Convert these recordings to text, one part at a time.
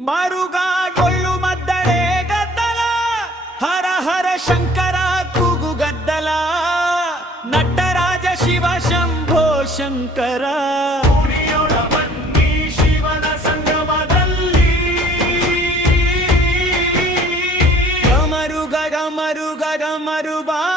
ಮಾರುಗಾಗೊಳ್ಳು ಮದ್ದಳೆ ಗದ್ದಲ, ಹರ ಹರ ಶಂಕರ ಕೂಗು ಗದ್ದಲ ನಟರಾಜ ಶಿವ ಶಂಭೋ ಶಂಕರ. ಮರು ಮರುಗ ಮರು ಗಗ ಮರು ಬಾ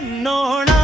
എന്നോണ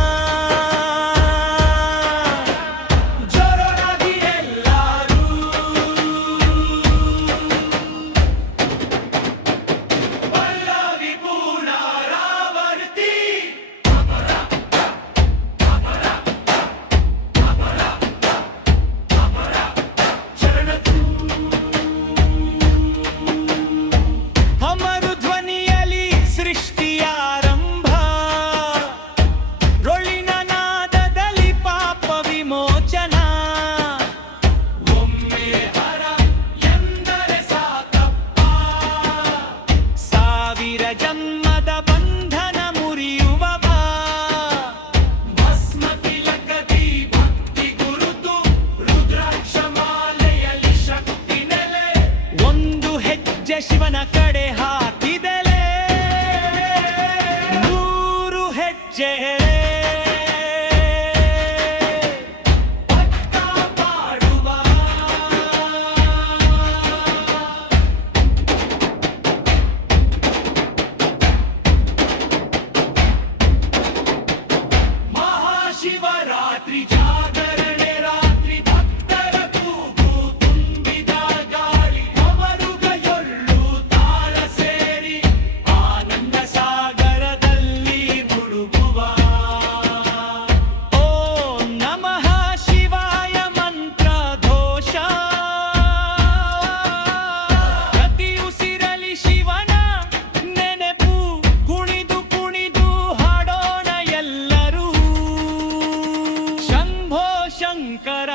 Shivanaka. ಶಂಕರ